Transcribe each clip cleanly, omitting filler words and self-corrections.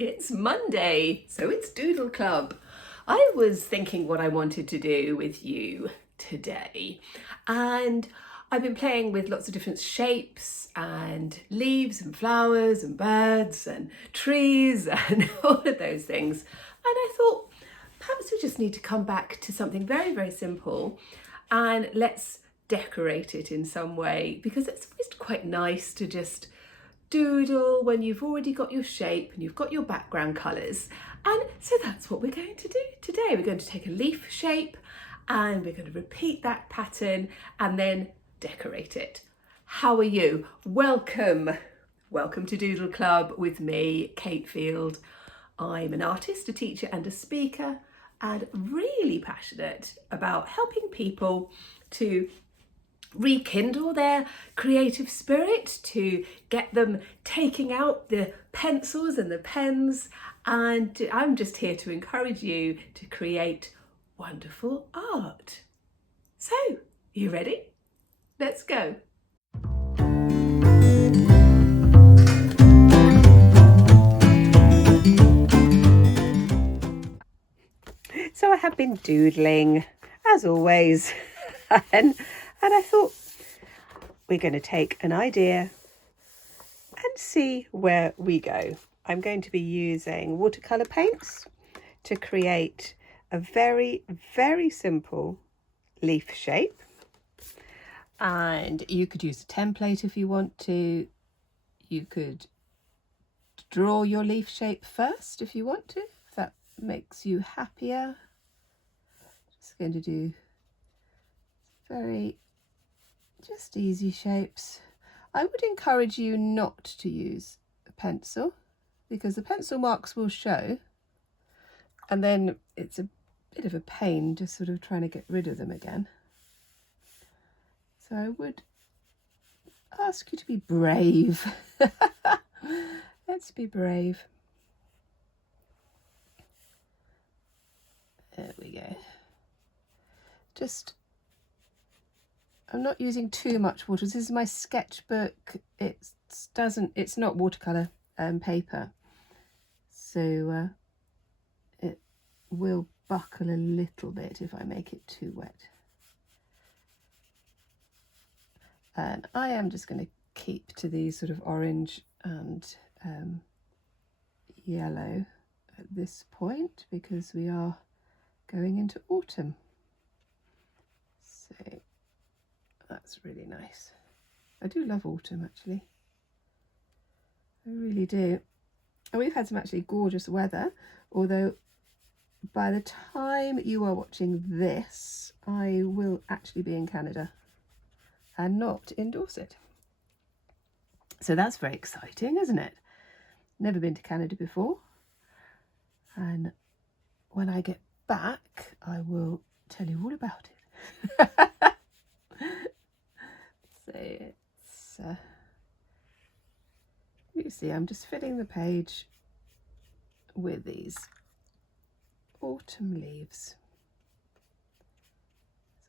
It's Monday, so it's Doodle Club. I was thinking what I wanted to do with you today, and I've been playing with lots of different shapes and leaves and flowers and birds and trees and all of those things. And I thought perhaps we just need to come back to something very, very simple, and let's decorate it in some way, because it's always quite nice to just doodle when you've already got your shape and you've got your background colours. And so that's what we're going to do today. We're going to take a leaf shape and we're going to repeat that pattern and then decorate it. How are you? Welcome to Doodle Club with me, Cate Field. I'm an artist, a teacher and a speaker, and really passionate about helping people to rekindle their creative spirit, to get them taking out the pencils and the pens, and I'm just here to encourage you to create wonderful art. So, you ready? Let's go. So I have been doodling, as always, and I thought we're going to take an idea and see where we go. I'm going to be using watercolour paints to create a very, very simple leaf shape. And you could use a template if you want to. You could draw your leaf shape first if you want to, if that makes you happier. Just going to do just easy shapes. I would encourage you not to use a pencil, because the pencil marks will show, and then it's a bit of a pain just sort of trying to get rid of them again. So I would ask you to be brave. Let's be brave. There we go. I'm not using too much water. This is my sketchbook. It's not watercolor paper, so it will buckle a little bit if I make it too wet. And I am just going to keep to these sort of orange and yellow at this point, because we are going into autumn. So that's really nice. I do love autumn, actually. I really do. And we've had some actually gorgeous weather, although by the time you are watching this, I will actually be in Canada and not in Dorset. So that's very exciting, isn't it? Never been to Canada before. And when I get back, I will tell you all about it. So it's, you see, I'm just filling the page with these autumn leaves,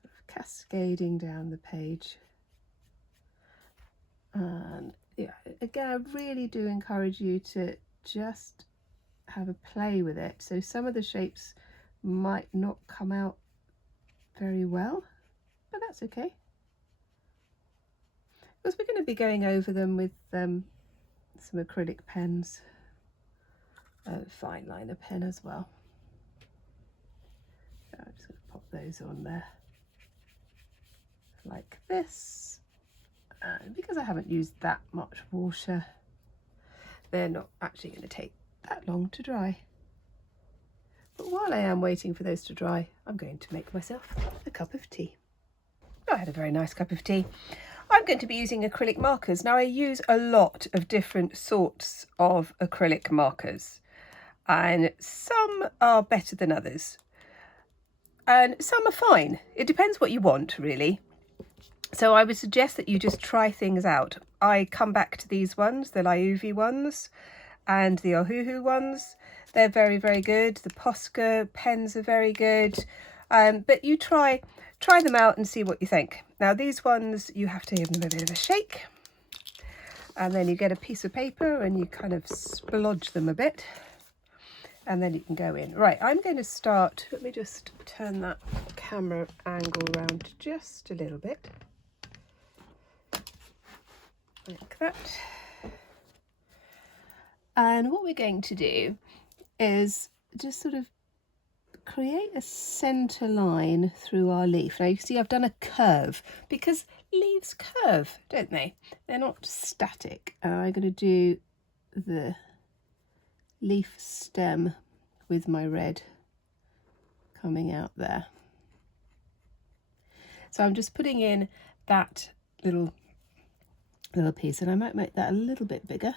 sort of cascading down the page. And yeah, again, I really do encourage you to just have a play with it. So some of the shapes might not come out very well, but that's okay, because we're going to be going over them with some acrylic pens, Fineliner pen as well. So I'm just going to pop those on there like this. And because I haven't used that much water, they're not actually going to take that long to dry. But while I am waiting for those to dry, I'm going to make myself a cup of tea. I had a very nice cup of tea. I'm going to be using acrylic markers. Now, I use a lot of different sorts of acrylic markers, and some are better than others, and some are fine. It depends what you want, really. So I would suggest that you just try things out. I come back to these ones, the Lyuvie ones and the Ohuhu ones. They're very, very good. The Posca pens are very good. But you try them out and see what you think. Now, these ones, you have to give them a bit of a shake. And then you get a piece of paper and you kind of splodge them a bit. and then you can go in. Right, I'm going to start, let me just turn that camera angle around just a little bit, like that. And what we're going to do is just sort of create a centre line through our leaf. Now you can see I've done a curve because leaves curve, don't they? They're not static. And I'm going to do the leaf stem with my red coming out there. So I'm just putting in that little piece, and I might make that a little bit bigger.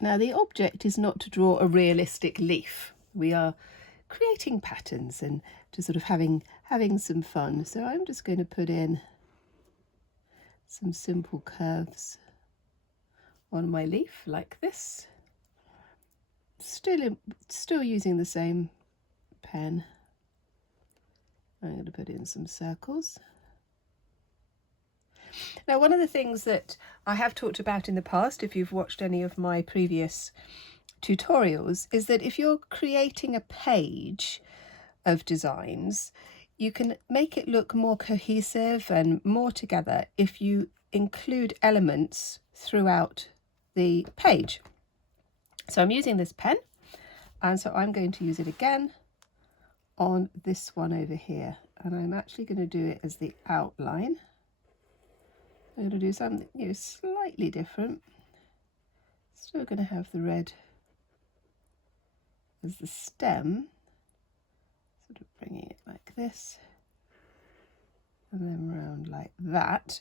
Now the object is not to draw a realistic leaf. We are creating patterns and just sort of having some fun. So I'm just going to put in some simple curves on my leaf like this. Still using the same pen. I'm going to put in some circles. Now, one of the things that I have talked about in the past, if you've watched any of my previous tutorials, is that if you're creating a page of designs, you can make it look more cohesive and more together if you include elements throughout the page. So I'm using this pen, and so I'm going to use it again on this one over here, and I'm actually going to do it as the outline. I'm going to do something slightly different. Still going to have the red as the stem, sort of bringing it like this, and then round like that,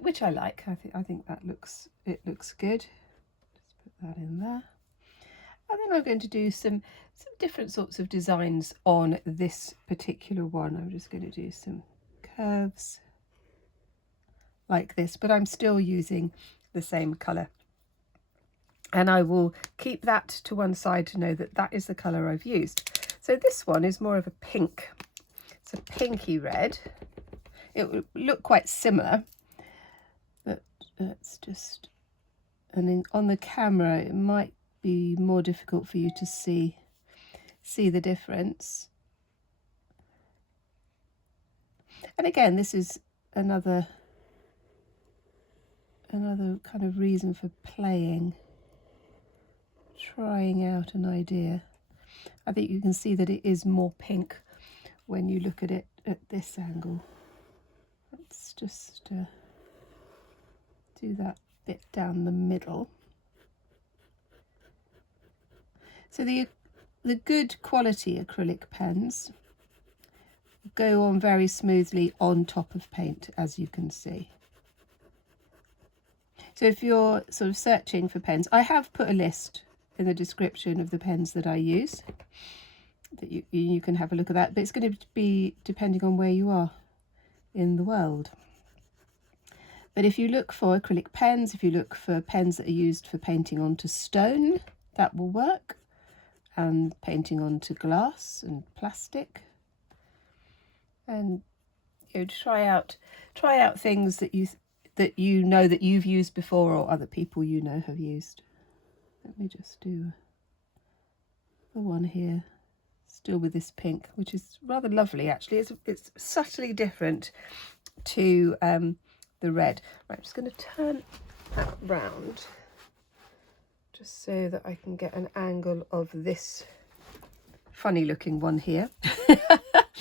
which I like. I think that looks good. Just put that in there, and then I'm going to do some different sorts of designs on this particular one. I'm just going to do some curves like this, but I'm still using the same colour, and I will keep that to one side to know that that is the colour I've used. So this one is more of a pink. It's a pinky red. It would look quite similar, but it's just, and on the camera it might be more difficult for you to see the difference. And again, this is another kind of reason for playing, trying out an idea. I think you can see that it is more pink when you look at it at this angle. Let's just do that bit down the middle. So the good quality acrylic pens go on very smoothly on top of paint, as you can see. So if you're sort of searching for pens, I have put a list in the description of the pens that I use, that you can have a look at that, but it's going to be depending on where you are in the world. But if you look for acrylic pens, if you look for pens that are used for painting onto stone, that will work, and painting onto glass and plastic, and try out things that you know that you've used before, or other people have used. Let me just do the one here, still with this pink, which is rather lovely actually. It's subtly different to the red. Right, I'm just going to turn that round just so that I can get an angle of this funny looking one here.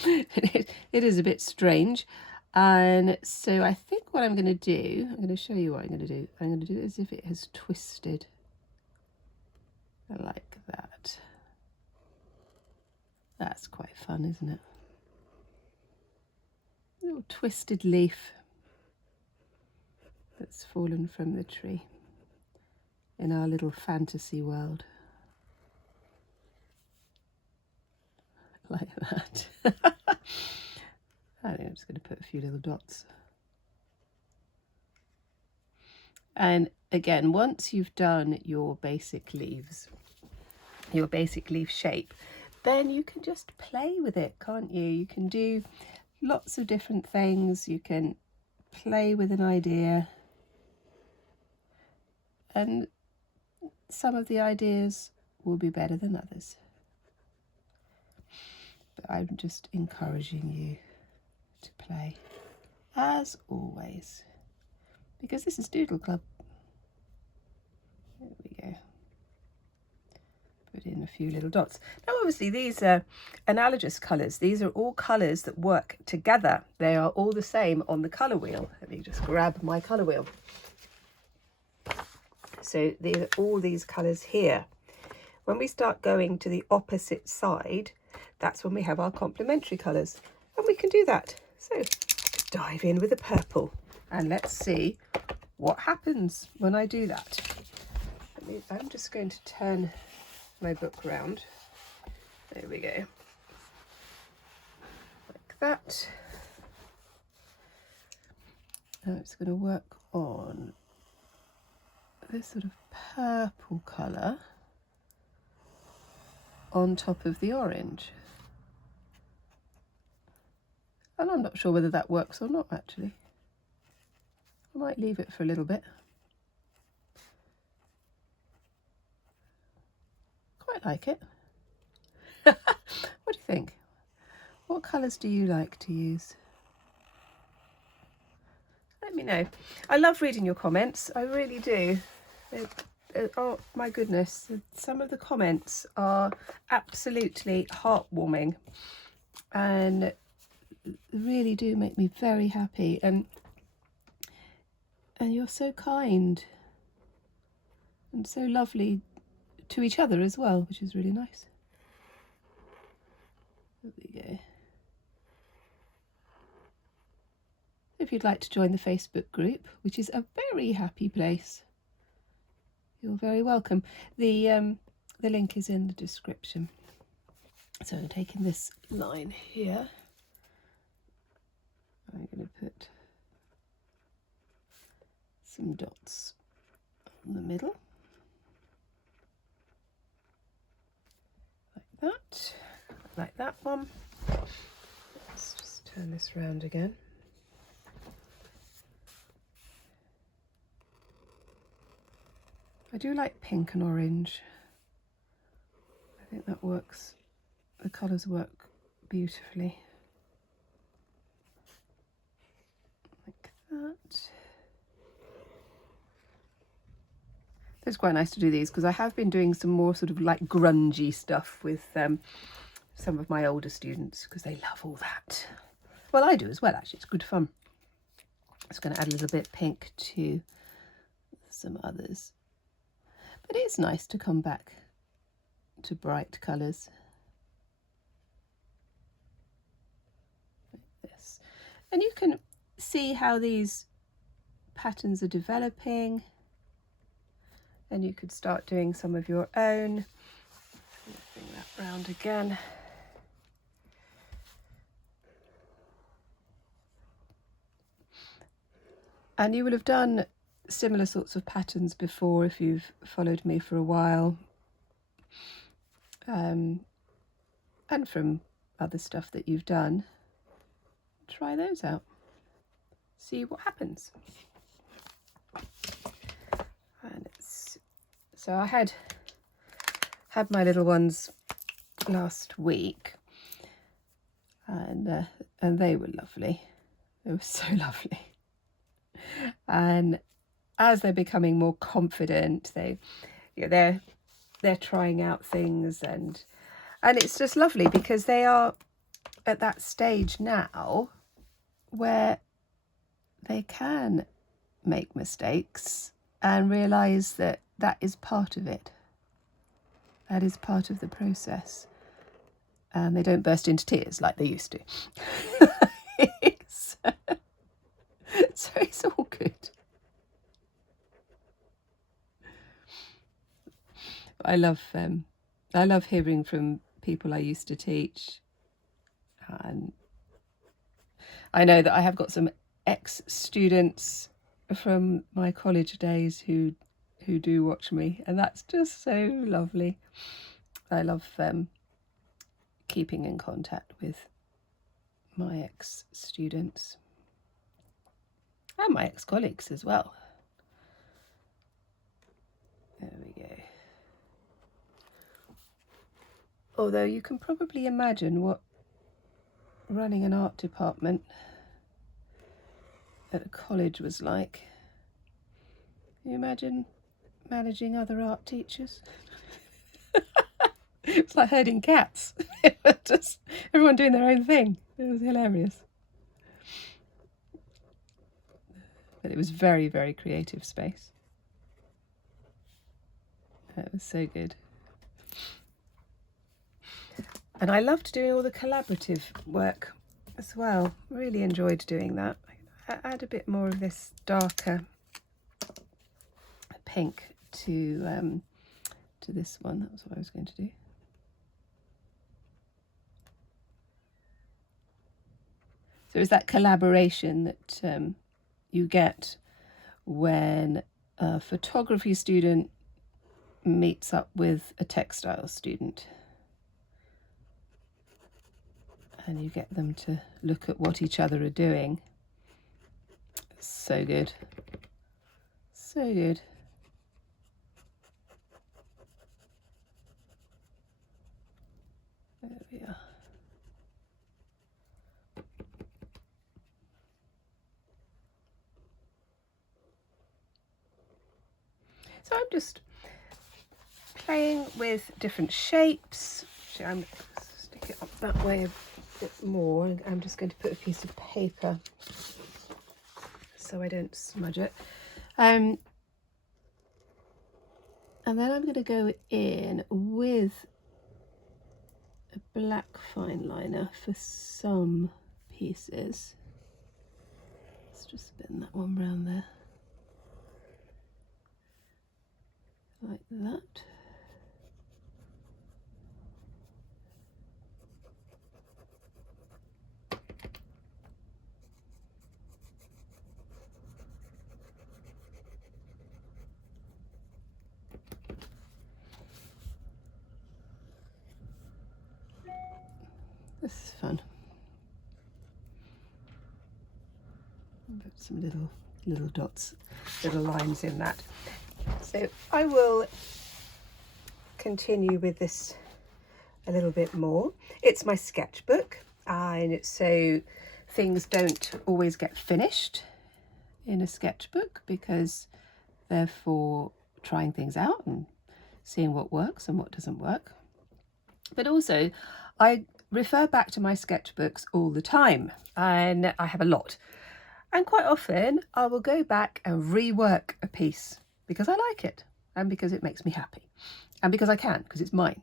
It is a bit strange. And so I think what I'm going to do, I'm going to show you what I'm going to do. I'm going to do it as if it has twisted like that. That's quite fun, isn't it? A little twisted leaf that's fallen from the tree in our little fantasy world. Like that. I think I'm just going to put a few little dots. And again, once you've done your basic leaves, your basic leaf shape, then you can just play with it, can't you? You can do lots of different things. You can play with an idea. And some of the ideas will be better than others. But I'm just encouraging you to play, as always, because this is Doodle Club. There we go. Put in a few little dots. Now obviously these are analogous colours. These are all colours that work together. They are all the same on the colour wheel. Let me just grab my colour wheel. So these are all these colours here. When we start going to the opposite side, that's when we have our complementary colours. And we can do that. So let's dive in with the purple. And let's see what happens when I do that. I'm just going to turn my book round. There we go. Like that. Now it's going to work on this sort of purple colour on top of the orange. And I'm not sure whether that works or not, actually. I might leave it for a little bit. Quite like it. What do you think? What colours do you like to use? Let me know. I love reading your comments. I really do. Oh my goodness, some of the comments are absolutely heartwarming and really do make me very happy, and you're so kind and so lovely to each other as well, which is really nice. There we go. If you'd like to join the Facebook group, which is a very happy place, you're very welcome. The link is in the description. So I'm taking this line here. I'm going to put some dots in the middle. Like that one. Let's just turn this round again. I do like pink and orange. I think that works. The colours work beautifully. Like that. It's quite nice to do these because I have been doing some more sort of like grungy stuff with some of my older students because they love all that. Well, I do as well, actually. It's good fun. I'm just going to add a little bit pink to some others. But it's nice to come back to bright colours. Like this. And you can see how these patterns are developing. And you could start doing some of your own. Bring that round again. And you will have done similar sorts of patterns before if you've followed me for a while. And from other stuff that you've done, try those out. See what happens. And so I had my little ones last week, and they were lovely. They were so lovely. And as they're becoming more confident, they're trying out things, and it's just lovely because they are at that stage now where they can make mistakes and realise that that is part of it. That is part of the process. And they don't burst into tears like they used to. So it's all good. I love hearing from people I used to teach, and I know that I have got some ex-students from my college days who do watch me, and that's just so lovely. I love keeping in contact with my ex-students and my ex-colleagues as well. There we go. Although you can probably imagine what running an art department at a college was like. Can you imagine managing other art teachers? It's like herding cats. Just everyone doing their own thing. It was hilarious. But it was very, very creative space. It was so good. And I loved doing all the collaborative work as well. Really enjoyed doing that. I add a bit more of this darker pink to this one. That was what I was going to do. So it's that collaboration that you get when a photography student meets up with a textile student, and you get them to look at what each other are doing. It's so good. So good. There we are. So I'm just playing with different shapes. Actually, I'm going to stick it up that way a bit more. I'm just going to put a piece of paper so I don't smudge it. And then I'm going to go in with a black fineliner for some pieces. Let's just spin that one round there. Like that. This is fun. Put some little dots, little lines in that. So I will continue with this a little bit more. It's my sketchbook, and so things don't always get finished in a sketchbook because they're for trying things out and seeing what works and what doesn't work. But also I refer back to my sketchbooks all the time, and I have a lot. And quite often I will go back and rework a piece because I like it and because it makes me happy and because I can, because it's mine.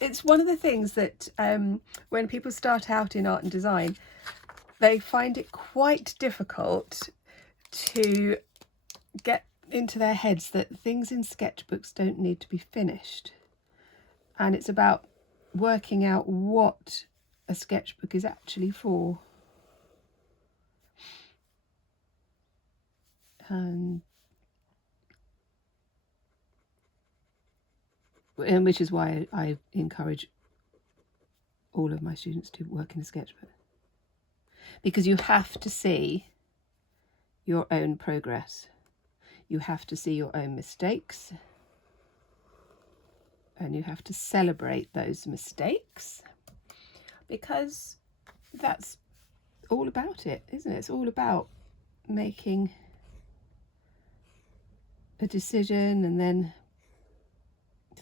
It's one of the things that when people start out in art and design, they find it quite difficult to get into their heads that things in sketchbooks don't need to be finished. And it's about working out what a sketchbook is actually for. And which is why I encourage all of my students to work in a sketchbook, because you have to see your own progress, you have to see your own mistakes, and you have to celebrate those mistakes, because that's all about it, isn't it? It's all about making a decision and then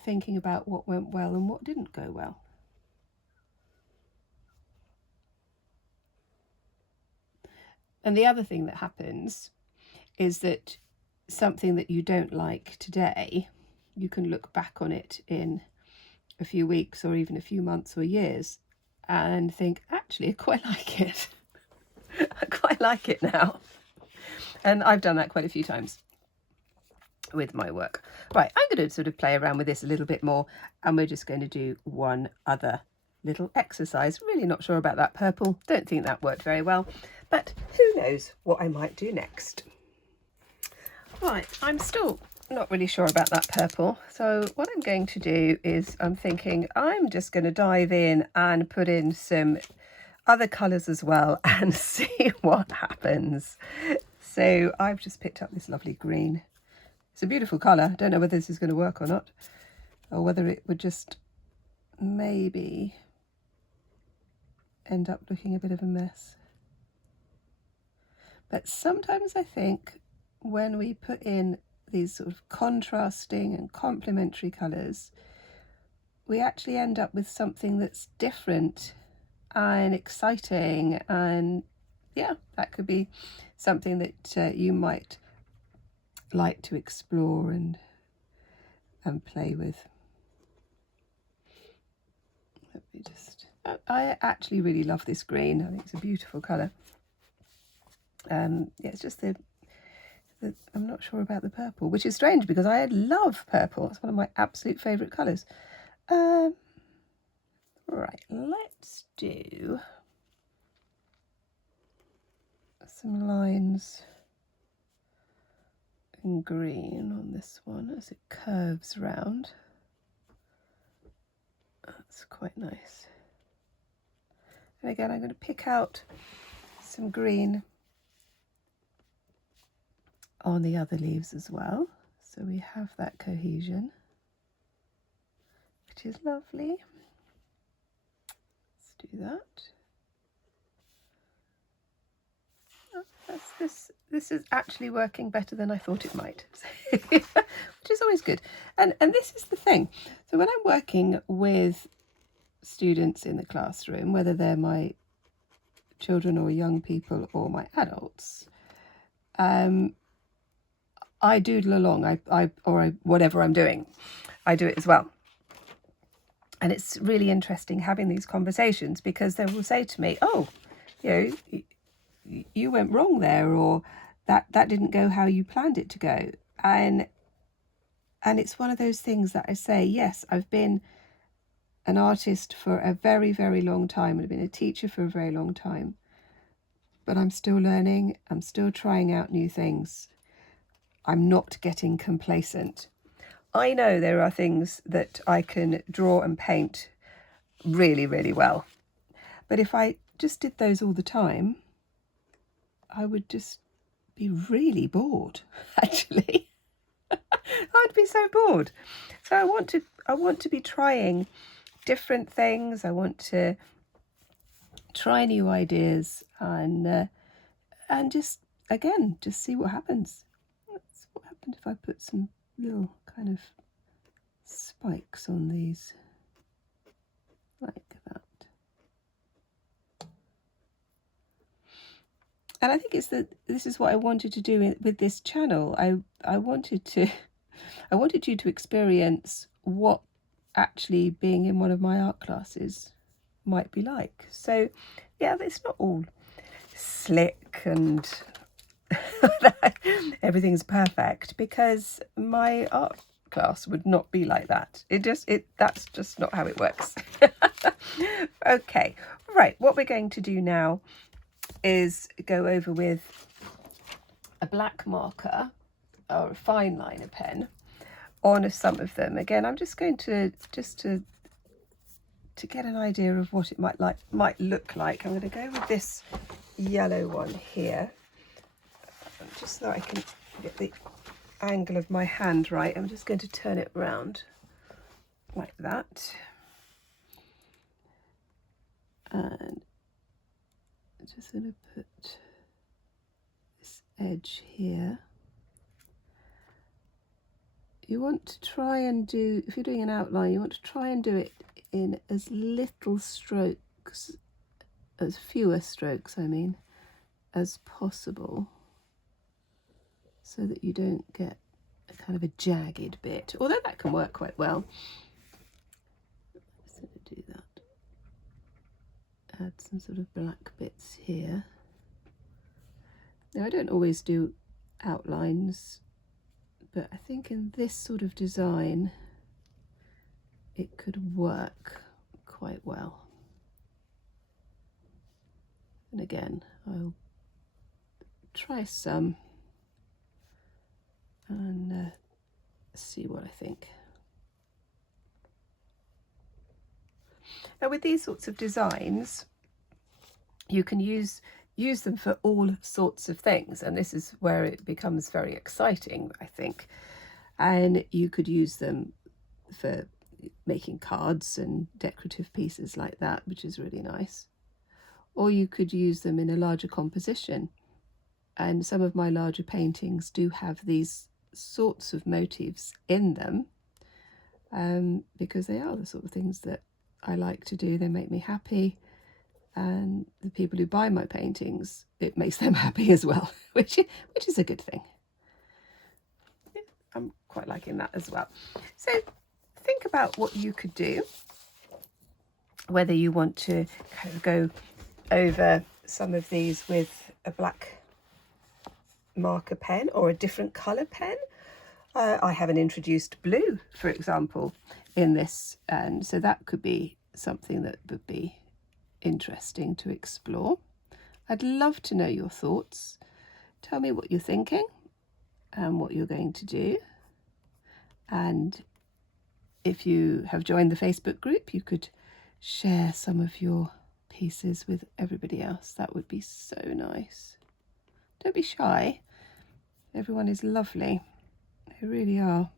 thinking about what went well and what didn't go well. And the other thing that happens is that something that you don't like today, you can look back on it in a few weeks or even a few months or years and think, actually, I quite like it. I quite like it now. And I've done that quite a few times with my work. Right, I'm going to sort of play around with this a little bit more, and we're just going to do one other little exercise. Really not sure about that purple. Don't think that worked very well, but who knows what I might do next. Right, I'm still not really sure about that purple. So what I'm going to do is I'm thinking I'm just going to dive in and put in some other colours as well and see what happens. So I've just picked up this lovely green It's a beautiful colour. I don't know whether this is going to work or not, or whether it would just maybe end up looking a bit of a mess. But sometimes I think when we put in these sort of contrasting and complementary colours, we actually end up with something that's different and exciting, and yeah, that could be something that you might like to explore and play with. Let me just, I actually really love this green. I think it's a beautiful colour. Yeah, it's just the I'm not sure about the purple, which is strange because I love purple. It's one of my absolute favourite colours. Right, let's do some lines in green on this one as it curves round. That's quite nice. And again, I'm going to pick out some green on the other leaves as well, so we have that cohesion, which is lovely. Let's do that. Oh, this is actually working better than I thought it might, which is always good. And this is the thing. So when I'm working with students in the classroom, whether they're my children or young people or my adults, I doodle along. Whatever I'm doing, I do it as well. And it's really interesting having these conversations because they will say to me, "Oh, you went wrong there," or that didn't go how you planned it to go. And it's one of those things that I say, yes, I've been an artist for a very, very long time. I've been a teacher for a very long time. But I'm still learning. I'm still trying out new things. I'm not getting complacent. I know there are things that I can draw and paint really, really well. But if I just did those all the time, I would just be really bored, actually. I'd be so bored. So I want to be trying different things. I want to try new ideas and just see what happens. That's what happened if I put some little kind of spikes on these like that. And I think this is what I wanted to do with this channel. I wanted you to experience what actually being in one of my art classes might be like. So yeah, it's not all slick and everything's perfect, because my art class would not be like that. That's just not how it works. Okay, right, what we're going to do now is go over with a black marker or a Fineliner pen on some of them. Again, I'm just going to get an idea of what it might look like. I'm going to go with this yellow one here, just so I can get the angle of my hand right. I'm just going to turn it round like that, and I'm just going to put this edge here. You want to try and do, if you're doing an outline, you want to try and do it in as little strokes, as fewer strokes, I mean, as possible, so that you don't get a kind of a jagged bit, although that can work quite well. Just going to do that. Add some sort of black bits here. Now, I don't always do outlines, but I think in this sort of design it could work quite well. And again, I'll try some and see what I think. Now, with these sorts of designs, you can use them for all sorts of things, and this is where it becomes very exciting, I think. and you could use them for making cards and decorative pieces like that, which is really nice. Or you could use them in a larger composition, and some of my larger paintings do have these sorts of motifs in them, because they are the sort of things that I like to do. They make me happy, and the people who buy my paintings, it makes them happy as well, which is a good thing. I'm quite liking that as well. So think about what you could do, whether you want to kind of go over some of these with a black marker pen or a different colour pen. I haven't introduced blue, for example, in this, and so that could be something that would be interesting to explore. I'd love to know your thoughts. Tell me what you're thinking and what you're going to do. And if you have joined the Facebook group, you could share some of your pieces with everybody else. That would be so nice. Don't be shy. Everyone is lovely. They really are.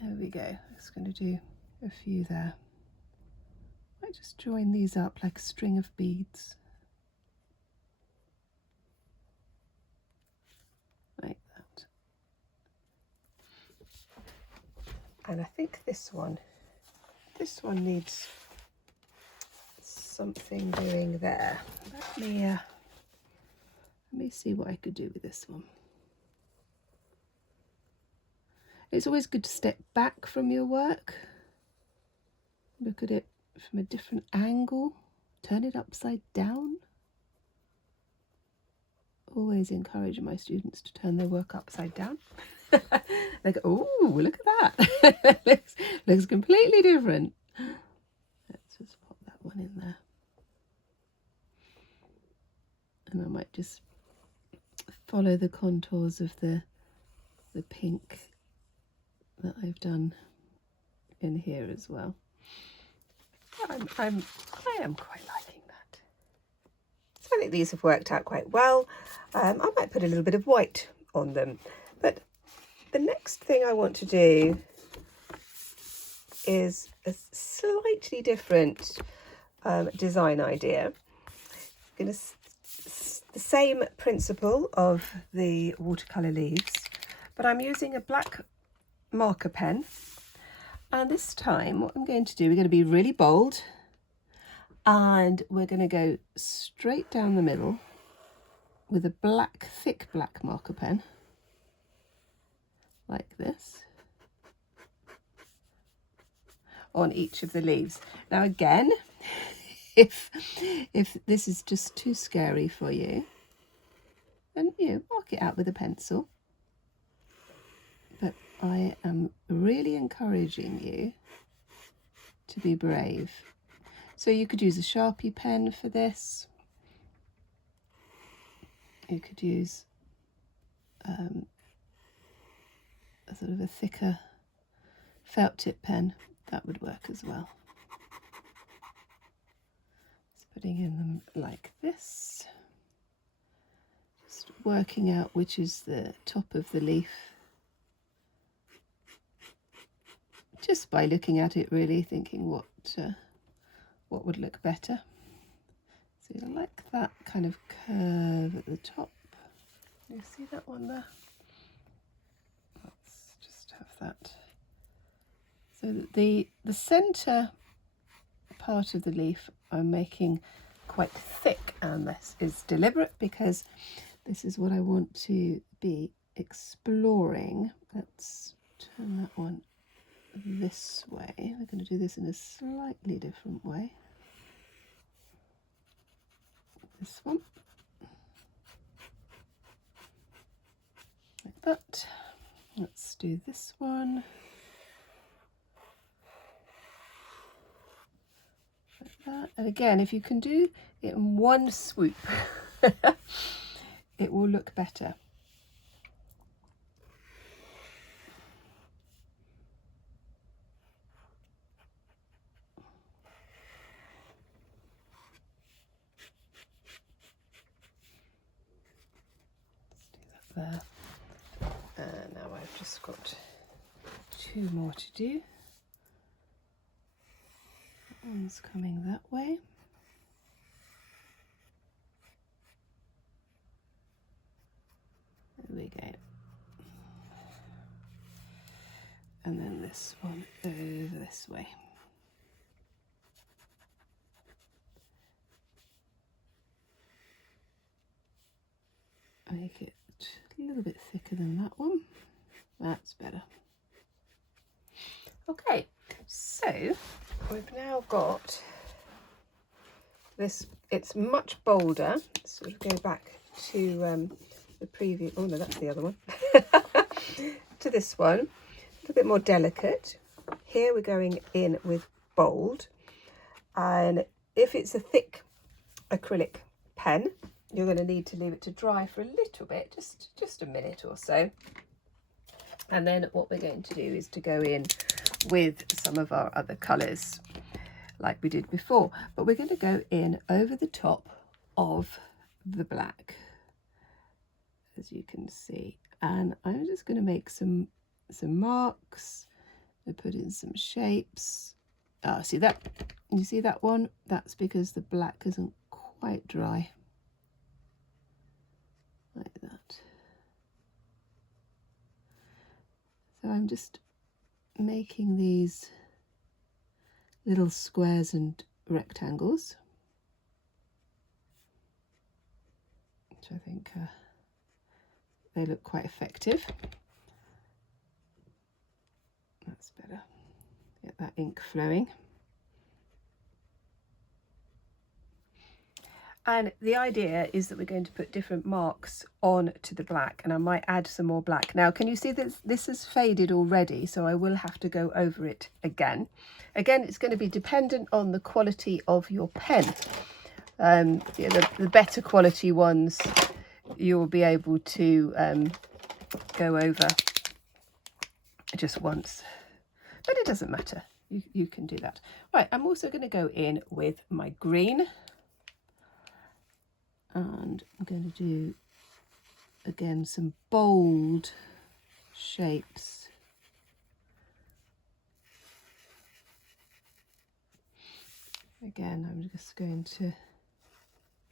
There we go. I'm just going to do a few there. I might just join these up like a string of beads. Like that. And I think this one needs something doing there. Let me see what I could do with this one. It's always good to step back from your work, look at it from a different angle, turn it upside down. Always encourage my students to turn their work upside down. They go, oh, look at that. looks completely different. Let's just pop that one in there. And I might just follow the contours of the pink that I've done in here as well. I am quite liking that. So I think these have worked out quite well. I might put a little bit of white on them, but the next thing I want to do is a slightly different design idea. I'm going to the same principle of the watercolour leaves, but I'm using a black marker pen, and this time what I'm going to do, we're going to be really bold, and we're going to go straight down the middle with a thick black marker pen like this on each of the leaves. Now again, if this is just too scary for you, then mark it out with a pencil. But I am really encouraging you to be brave. So you could use a Sharpie pen for this. You could use a sort of a thicker felt tip pen. That would work as well. Just putting in them like this. Just working out which is the top of the leaf. Just by looking at it, really thinking what would look better. So I like that kind of curve at the top. You see that one there? Let's just have that. So that the centre part of the leaf I'm making quite thick, and this is deliberate because this is what I want to be exploring. Let's turn that one this way. We're going to do this in a slightly different way. This one. Like that. Let's do this one. Like that. And again, if you can do it in one swoop, it will look better. There. And now just got 2 more to do. One's coming that way. There we go. And then this one over this way. Make it a little bit thicker than that one. That's better. Okay, so we've now got this. It's much bolder. Sort of go back to the previous. Oh no, that's the other one. To this one, a little bit more delicate. Here we're going in with bold, and if it's a thick acrylic pen, you're going to need to leave it to dry for a little bit, just a minute or so. And then what we're going to do is to go in with some of our other colours like we did before, but we're going to go in over the top of the black, as you can see, and I'm just going to make some marks. I put in some shapes. See that? You see that one? That's because the black isn't quite dry. Like that. So I'm just making these little squares and rectangles, which I think they look quite effective. That's better. Get that ink flowing. And the idea is that we're going to put different marks on to the black, and I might add some more black. Now, can you see that this has faded already? So I will have to go over it again. Again, it's going to be dependent on the quality of your pen. The better quality ones, you'll be able to go over just once, but it doesn't matter. You can do that. Right, I'm also going to go in with my green. And I'm going to do, again, some bold shapes. Again, I'm just going to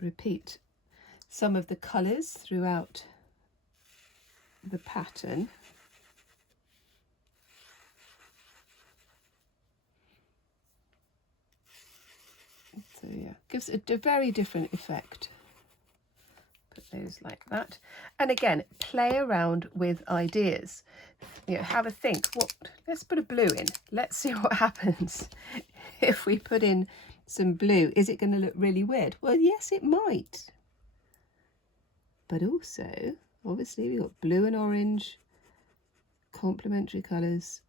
repeat some of the colours throughout the pattern. So yeah, gives it a very different effect. Put those like that, and again, play around with ideas. You know, have a think. Let's put a blue in. Let's see what happens if we put in some blue. Is it going to look really weird? Well, yes, it might. But also, obviously, we've got blue and orange, complementary colours.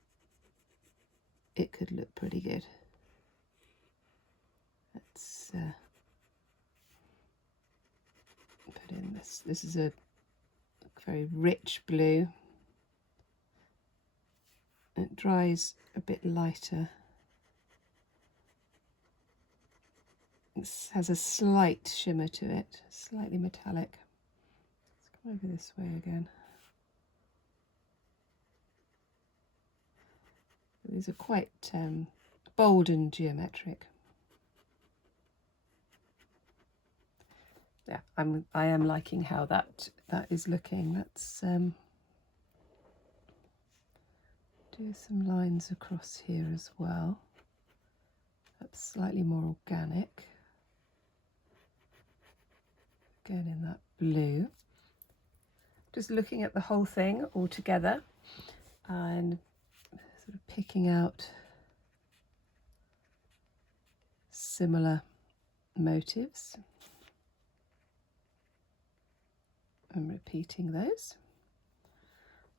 It could look pretty good. Let's put in this. This is a very rich blue. It dries a bit lighter. It has a slight shimmer to it, slightly metallic. Let's go over this way again. These are quite bold and geometric. Yeah, I am liking how that is looking. Let's do some lines across here as well. That's slightly more organic. Again in that blue. Just looking at the whole thing all together and sort of picking out similar motives. And repeating those.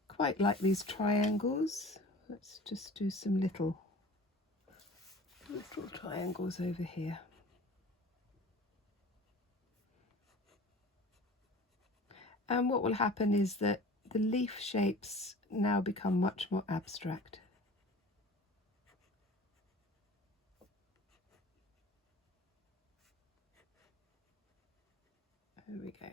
Quite like these triangles. Let's just do some little triangles over here. And what will happen is that the leaf shapes now become much more abstract. There we go.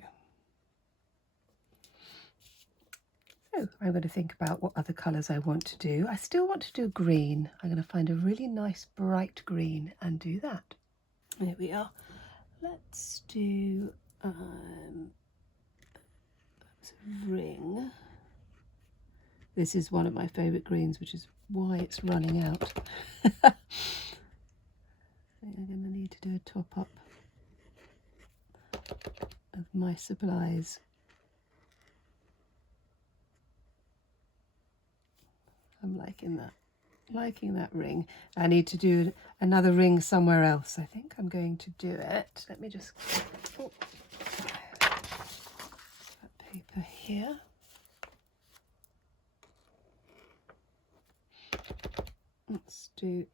So So I'm going to think about what other colours I want to do. I still want to do green. I'm going to find a really nice bright green and do that. There we are. Let's do ring. This is one of my favourite greens, which is why it's running out. I think I'm going to need to do a top up of my supplies. I'm liking that ring. I need to do another ring somewhere else. I think I'm going to do it. Let me just that paper here. Let's do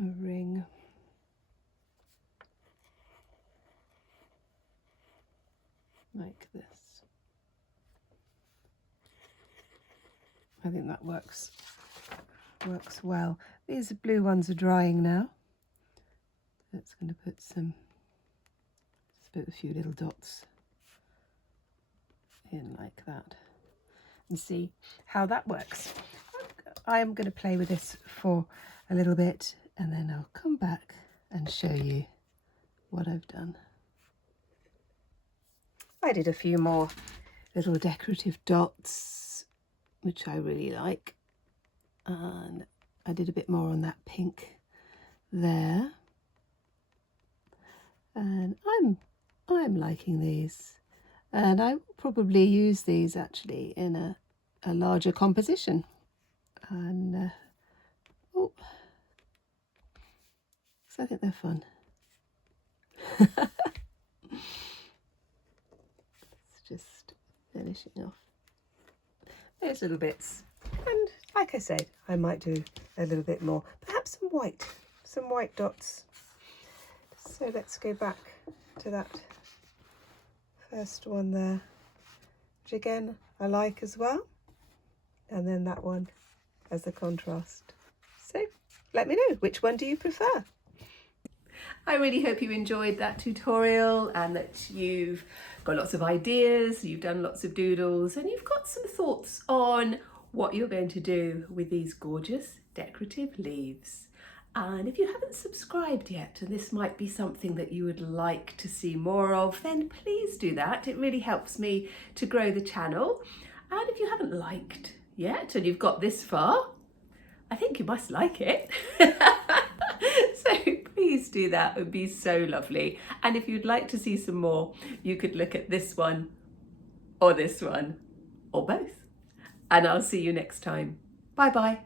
a ring. Like this. I think that works well. These blue ones are drying now. That's going to put a few little dots in like that and see how that works. I am going to play with this for a little bit and then I'll come back and show you what I've done. I did a few more little decorative dots, which I really like, and I did a bit more on that pink there, and I'm liking these, and I will probably use these actually in a larger composition. And so I think they're fun. Just finishing off those little bits, and like I said, I might do a little bit more, perhaps some white dots. So let's go back to that first one there, which again I like as well, and then that one as a contrast. So let me know, which one do you prefer? I really hope you enjoyed that tutorial and that you've got lots of ideas, you've done lots of doodles, and you've got some thoughts on what you're going to do with these gorgeous decorative leaves. And if you haven't subscribed yet, and this might be something that you would like to see more of, then please do that. It really helps me to grow the channel. And if you haven't liked yet and you've got this far, I think you must like it. So please do that, it would be so lovely. And if you'd like to see some more, you could look at this one or both. And I'll see you next time. Bye bye.